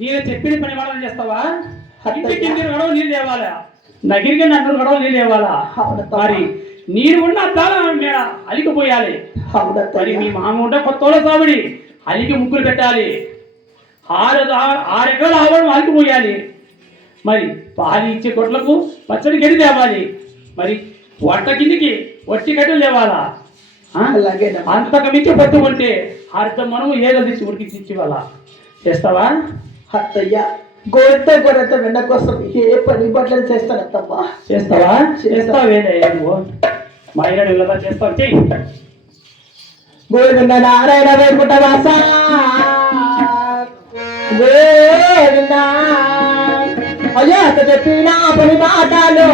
నేను చెప్పిన పని వాళ్ళని చేస్తావా? ఇంటికి గడవ నీళ్ళు తేవాలా, నగిరికి నన్ను గడవ నీళ్ళు తేవాలా? మరి నీరు ఉన్న తాళం మేడ అలికిపోయాలి. మరి మీ మామ ఉంటే కొత్త సావిడి అలికి ముగ్గులు పెట్టాలి. 6 ఎకరాల ఆవరణ అలికిపోయాలి. మరి పాలు ఇచ్చే కొట్లకు పచ్చడి గడి తేవాలి. మరి వంట కిందికి వట్టి గడ్డలు తేవాలా? అలాగే అంతకు మించి పట్టుకుంటే అర్థం మనం ఏదో తెచ్చి ఉడికి ఇచ్చివాళ్ళ చేస్తావా? అత్తయ్య గొర్రెతో వెన్న కోసం ఏ పని బట్టలు చేస్తాను అత్తమ్మా. చేస్తావా? చేస్తావేదే నువ్వు మహిళ చేస్తావు. చెయ్యి. గోవింద నారాయణ వైకుంఠ వాస అయ్యా చెప్పిన పని మాటలో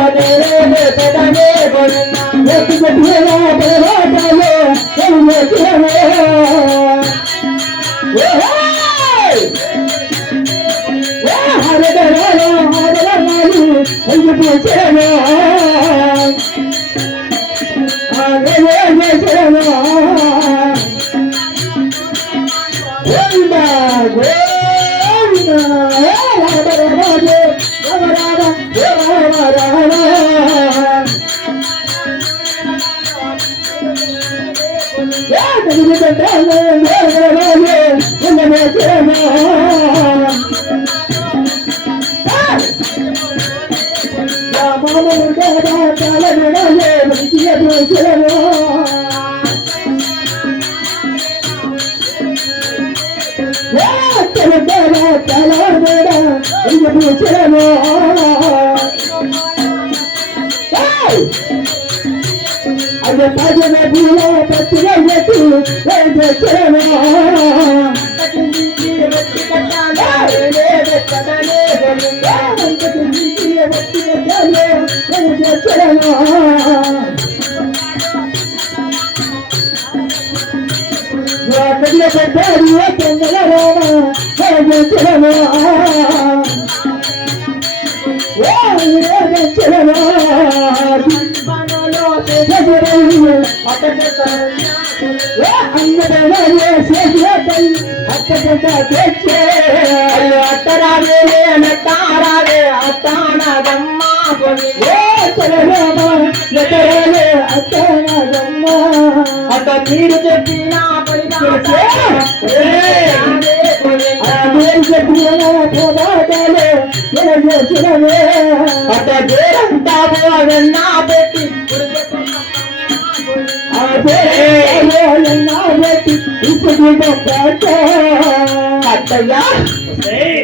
మీరు చెప్పిన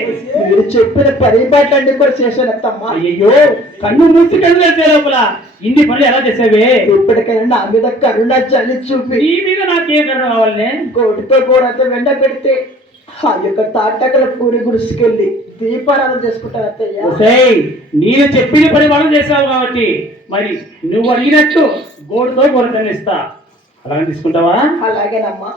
మీరు చెప్పిన పరిపాటి కూడా చేశానమ్మా. అయ్యో కన్ను మూసి కళ్ళు వేసే లోపల ఇన్ని పనులు ఎలా చేసావే? ఇప్పటికైనా నా మీద కరుణ చల్లి చూపి. నీ మీద నాకేం కరుణ కావాలనే? కోటితో కూరంతా వెంట పెడితే ఆ యొక్క తాటకల పూరి గుడిసుకెళ్ళి దీపారాధన చేసుకుంటాను అత్తయ్య. నేను చెప్పిన పని మనం చేసావు కాబట్టి మరి నువ్వు అడిగినట్టు గోడుతో కూరతని ఇస్తా. అలాగే తీసుకుంటావా? అలాగేనమ్మా.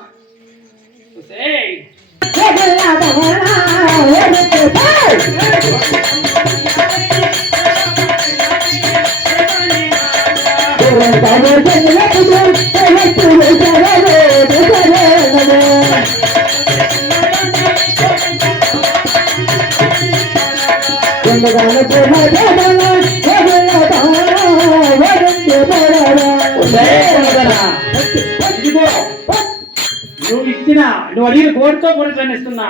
నువ్వు అడిగిన కోడితో కోడి ఇస్తున్నా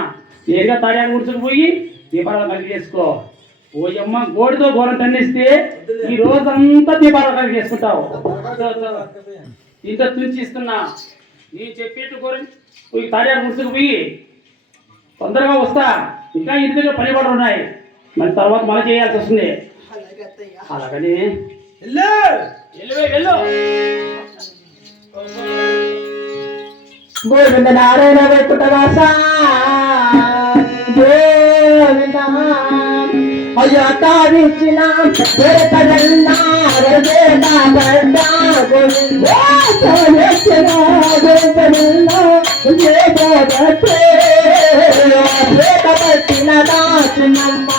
నేరుగా తాడియాన్ని గుర్తుకుపోయి దీపారాధన కలిగి చేసుకో. ఓయమ్మ గోడితో ఘోరం తన్నిస్తే ఈ రోజంతా దీపారాధన కలిగి చేసుకుంటావు. ఇంత తుంచి ఇస్తున్నా నేను చెప్పేట్టు కోరి పోయి తాడియాన్ని గుర్తుకుపోయి తొందరగా వస్తా. ఇంకా ఇంటి దగ్గర పని కూడా ఉన్నాయి, మరి తర్వాత మళ్ళీ చేయాల్సి వస్తుంది. అలాగే అత్తయ్య. అలాగని వెళ్ళు. వెళ్ళు. గోవింద నారాయణ వెంకటవాస గోవింద అయ్యో తావిచ్చిన గోవింద పట్టిన దాచినమ్మ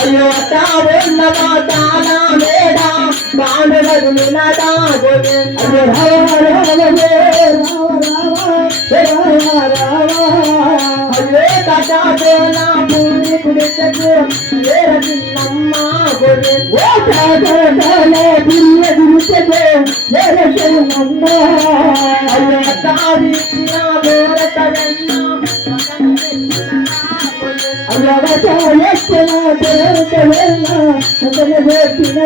అయ్యో తావున్నవా తానా మేడ బాను వదిలినదా అయ్యే కటాటోనా పూరి కుడిసకు ఏరచిన్నమ్మ ఓటాటోనే పుణ్య గురుసకు ఏరచిన్నమ్మ అయ్యో తావిచ్చిన గోరత వెన్న అయ్యో ఎత్తిన